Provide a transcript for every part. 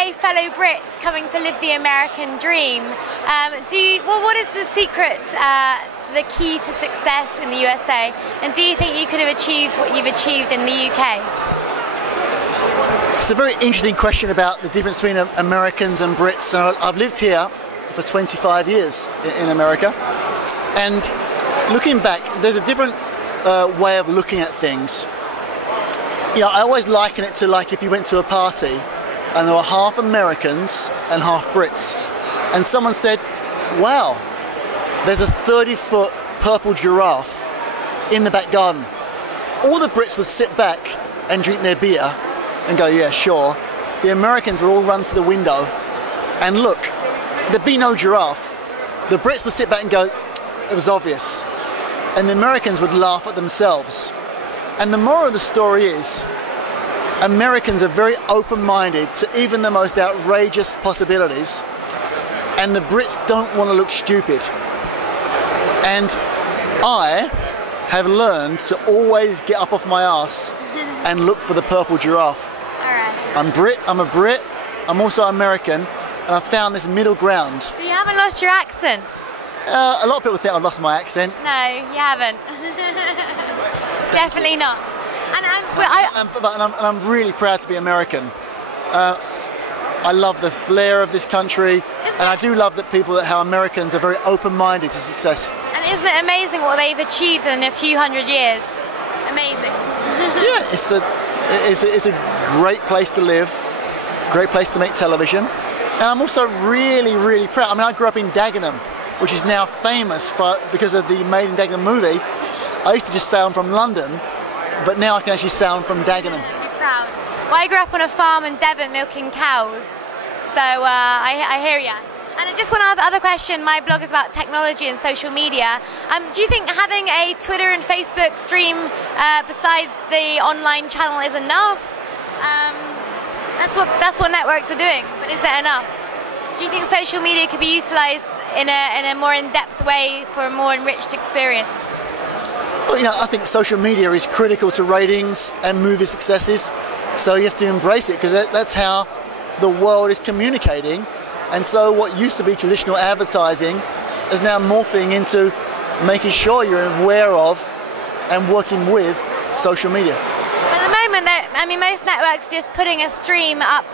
USA, fellow Brits coming to live the American dream. What is the secret to the key to success in the USA? And do you think you could have achieved what you've achieved in the UK? It's a very interesting question about the difference between Americans and Brits. So I've lived here for 25 years in America, and looking back, there's a different way of looking at things. You know, I always liken it to like if you went to a party and there were half Americans and half Brits, and someone said, wow, there's a 30-foot purple giraffe in the back garden. All the Brits would sit back and drink their beer and go, yeah, sure. The Americans would all run to the window and look. There'd be no giraffe. The Brits would sit back and go, it was obvious. And the Americans would laugh at themselves. And the moral of the story is, Americans are very open-minded to even the most outrageous possibilities, and the Brits don't want to look stupid. And I have learned to always get up off my ass and look for the purple giraffe. I'm a Brit, I'm also American, and I found this middle ground. But you haven't lost your accent. A lot of people think I've lost my accent. No, you haven't. Definitely not. And I'm really proud to be American. I love the flair of this country, and I do love that how Americans are very open-minded to success. And isn't it amazing what they've achieved in a few hundred years? Amazing. Yeah, it's a great place to live, great place to make television, and I'm also really, really proud. I mean, I grew up in Dagenham, which is now famous because of the Made in Dagenham movie. I used to just say I'm from London, but now I can actually say I'm from Dagenham. Be proud. Well, I grew up on a farm in Devon milking cows, so I hear ya. And just one other question, my blog is about technology and social media. Do you think having a Twitter and Facebook stream besides the online channel is enough? That's what networks are doing, but is it enough? Do you think social media could be utilised in a more in-depth way for a more enriched experience? Well, you know, I think social media is critical to ratings and movie successes, so you have to embrace it because that's how the world is communicating. And so what used to be traditional advertising is now morphing into making sure you're aware of and working with social media. At the moment, I mean, most networks are just putting a stream up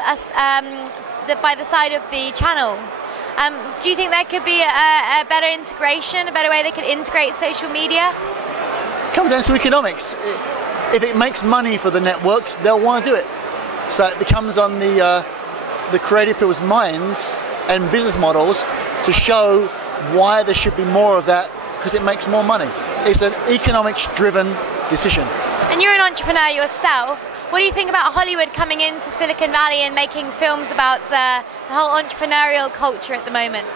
by the side of the channel. Do you think there could be a better integration, a better way they could integrate social media? It comes down to economics. If it makes money for the networks, they'll want to do it. So it becomes on the creative people's minds and business models to show why there should be more of that, because it makes more money. It's an economics-driven decision. And you're an entrepreneur yourself. What do you think about Hollywood coming into Silicon Valley and making films about the whole entrepreneurial culture at the moment?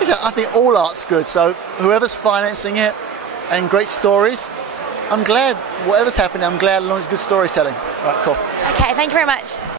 I think all art's good, so whoever's financing it and great stories, I'm glad. Whatever's happening, I'm glad as long as it's good storytelling. All right, cool. Okay, thank you very much.